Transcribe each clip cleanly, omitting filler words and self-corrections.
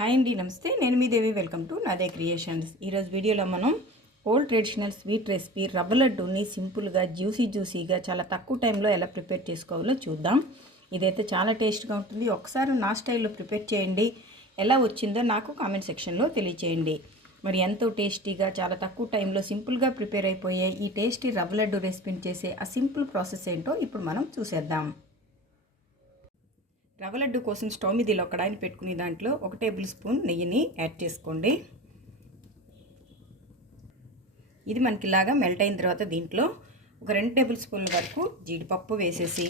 Hi అండి, నమస్తే. నేను మీ దేవి. వెల్కమ్ టు నాదే క్రియేషన్స్. ఈరోజు వీడియోలో మనం ఓల్డ్ ట్రెడిషనల్ స్వీట్ రెసిపీ రవ్వ లడ్డూని సింపుల్గా జ్యూసీగా చాలా తక్కువ టైంలో ఎలా ప్రిపేర్ చేసుకోవాలో చూద్దాం. ఇదైతే చాలా టేస్ట్గా ఉంటుంది. ఒకసారి నా స్టైల్లో ప్రిపేర్ చేయండి. ఎలా వచ్చిందో నాకు కామెంట్ సెక్షన్లో తెలియచేయండి. మరి ఎంతో టేస్టీగా చాలా తక్కువ టైంలో సింపుల్గా ప్రిపేర్ అయిపోయే ఈ టేస్టీ రవ్వ లడ్డు రెసిపీని చేసే ఆ సింపుల్ ప్రాసెస్ ఏంటో ఇప్పుడు మనం చూసేద్దాం. రవ్వ లడ్డు కోసం స్టవ్ మీద ఇలా కడాయిని పెట్టుకుని దాంట్లో 1 టేబుల్ స్పూన్ నెయ్యిని యాడ్ చేసుకోండి. ఇది మనకి ఇలాగా మెల్ట్ అయిన తర్వాత దీంట్లో ఒక 2 టేబుల్ స్పూన్ల వరకు జీడిపప్పు వేసేసి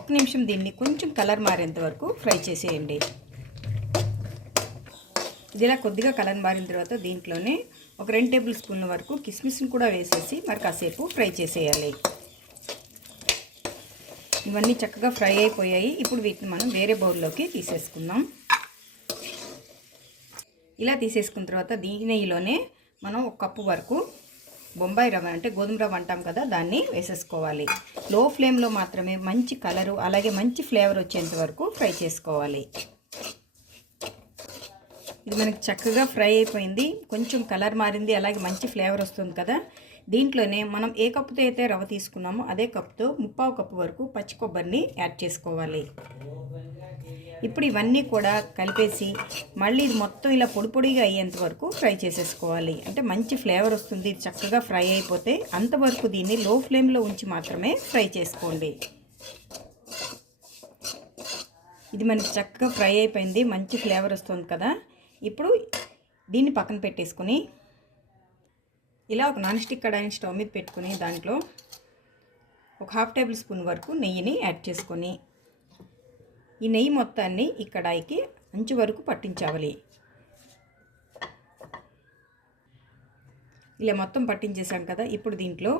1 నిమిషం దీన్ని కొంచెం కలర్ మారేంత వరకు ఫ్రై చేసేయండి. ఇది ఇలా కొద్దిగా కలర్ మారిన తర్వాత దీంట్లోనే ఒక 2 టేబుల్ స్పూన్ల వరకు కిస్మిస్ని కూడా వేసేసి మరి కాసేపు ఫ్రై చేసేయాలి. ఇవన్నీ చక్కగా ఫ్రై అయిపోయాయి. ఇప్పుడు వీటిని మనం వేరే బౌల్లోకి తీసేసుకుందాం. ఇలా తీసేసుకున్న తర్వాత దీని నెయ్యిలోనే మనం 1 కప్పు వరకు బొంబాయి రవ్వ అంటే గోధుమ రవ్వ అంటాం కదా, దాన్ని వేసేసుకోవాలి. లో ఫ్లేమ్లో మాత్రమే మంచి కలరు అలాగే మంచి ఫ్లేవర్ వచ్చేంత వరకు ఫ్రై చేసుకోవాలి. ఇది మనకి చక్కగా ఫ్రై అయిపోయింది. కొంచెం కలర్ మారింది, అలాగే మంచి ఫ్లేవర్ వస్తుంది కదా. దీంట్లోనే మనం ఏ కప్పుతో అయితే రవ్వ తీసుకున్నామో అదే కప్పుతో 1/4 కప్పు వరకు పచ్చి కొబ్బరిని యాడ్ చేసుకోవాలి. ఇప్పుడు ఇవన్నీ కూడా కలిపేసి మళ్ళీ ఇది మొత్తం ఇలా పొడిగా అయ్యేంత వరకు ఫ్రై చేసేసుకోవాలి. అంటే మంచి ఫ్లేవర్ వస్తుంది. ఇది చక్కగా ఫ్రై అయిపోతే అంతవరకు దీన్ని లో ఫ్లేమ్లో ఉంచి మాత్రమే ఫ్రై చేసుకోండి. ఇది మనకి చక్కగా ఫ్రై అయిపోయింది, మంచి ఫ్లేవర్ వస్తుంది కదా. ఇప్పుడు దీన్ని పక్కన పెట్టేసుకుని ఇలా ఒక నాన్ స్టిక్ కడాయిని స్టవ్ మీద పెట్టుకుని దాంట్లో ఒక 1/2 టేబుల్ స్పూన్ వరకు నెయ్యిని యాడ్ చేసుకొని ఈ నెయ్యి మొత్తాన్ని ఈ కడాయికి అంచు వరకు పట్టించాలి. ఇలా మొత్తం పట్టించేసాం కదా. ఇప్పుడు దీంట్లో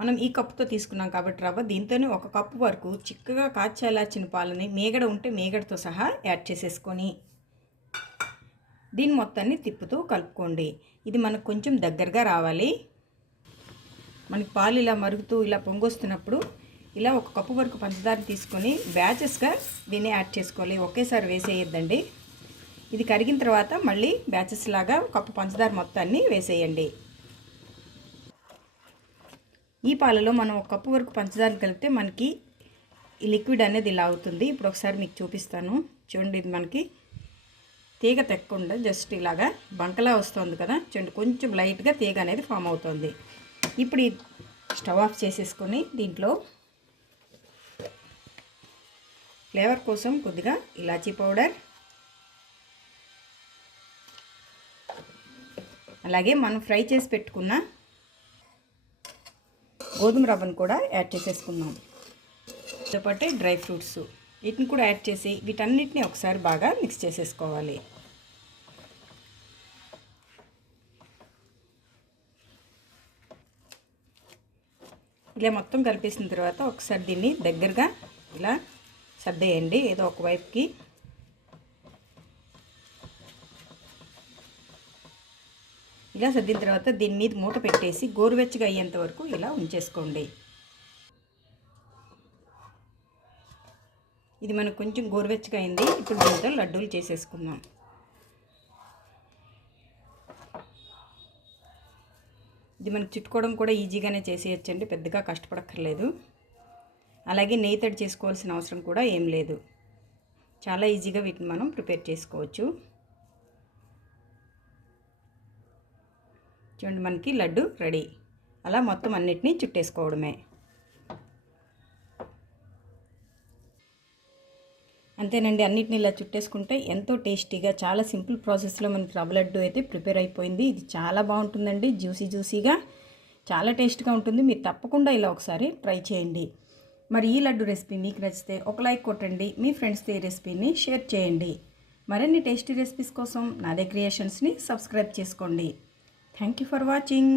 మనం ఈ కప్పుతో తీసుకున్నాం కాబట్టి రవ్వ, దీంతోనే 1 కప్పు వరకు చిక్కగా కాచాలాచిన పాలని మీగడ ఉంటే మీగడతో సహా యాడ్ చేసేసుకొని దీని మొత్తాన్ని తిప్పుతూ కలుపుకోండి. ఇది మనకు కొంచెం దగ్గరగా రావాలి. మనకి పాలు ఇలా మరుగుతూ ఇలా పొంగొస్తున్నప్పుడు ఇలా 1 కప్పు వరకు పంచదార తీసుకొని బ్యాచెస్గా దీన్ని యాడ్ చేసుకోవాలి. ఒకేసారి వేసేయద్దండి. ఇది కరిగిన తర్వాత మళ్ళీ బ్యాచెస్ లాగా 1 కప్పు పంచదార మొత్తాన్ని వేసేయండి. ఈ పాలలో మనం 1 కప్పు వరకు పంచదార కలిపితే మనకి ఈ లిక్విడ్ అనేది ఇలా అవుతుంది. ఇప్పుడు ఒకసారి మీకు చూపిస్తాను చూడండి. ఇది మనకి తీగ తెక్కకుండా జస్ట్ ఇలాగా బంకలా వస్తుంది కదా. చూడండి, కొంచెం లైట్గా తీగ అనేది ఫామ్ అవుతుంది. ఇప్పుడు స్టవ్ ఆఫ్ చేసేసుకొని దీంట్లో ఫ్లేవర్ కోసం కొద్దిగా ఇలాచీ పౌడర్ అలాగే మనం ఫ్రై చేసి పెట్టుకున్న గోధుమ రవ్వను కూడా యాడ్ చేసేసుకుందాం. దీంతో పాటు డ్రై ఫ్రూట్స్ వీటిని కూడా యాడ్ చేసి వీటన్నిటిని ఒకసారి బాగా మిక్స్ చేసేసుకోవాలి. ఇలా మొత్తం కలిపేసిన తర్వాత ఒకసారి దీన్ని దగ్గరగా ఇలా సర్దేయండి ఏదో ఒకవైపుకి. ఇలా సర్దిన తర్వాత దీని మీద మూత పెట్టేసి గోరువెచ్చగా అయ్యేంత వరకు ఇలా ఉంచేసుకోండి. ఇది మనకు కొంచెం గోరువెచ్చగా అయింది. ఇప్పుడు దీంతో లడ్డూలు చేసేసుకుందాం. ఇది మనకు చుట్టుకోవడం కూడా ఈజీగానే చేసేయచ్చండి, పెద్దగా కష్టపడక్కర్లేదు. అలాగే నెయ్యి తడి చేసుకోవాల్సిన అవసరం కూడా ఏం లేదు. చాలా ఈజీగా వీటిని మనం ప్రిపేర్ చేసుకోవచ్చు. చూడండి, మనకి లడ్డు రెడీ. అలా మొత్తం అన్నిటినీ చుట్టేసుకోవడమే. అంతేనండి, అన్నిటిని ఇలా చుట్టేసుకుంటే ఎంతో టేస్టీగా చాలా సింపుల్ ప్రాసెస్లో మనకి రవ్వ లడ్డు అయితే ప్రిపేర్ అయిపోయింది. ఇది చాలా బాగుంటుందండి, జ్యూసీగా చాలా టేస్ట్గా ఉంటుంది. మీరు తప్పకుండా ఇలా ఒకసారి ట్రై చేయండి. మరి ఈ లడ్డు రెసిపీ మీకు నచ్చితే ఒక లైక్ కొట్టండి. మీ ఫ్రెండ్స్తో ఈ రెసిపీని షేర్ చేయండి. మరిన్ని టేస్టీ రెసిపీస్ కోసం నాదే క్రియేషన్స్ని సబ్స్క్రైబ్ చేసుకోండి. Thank you for watching.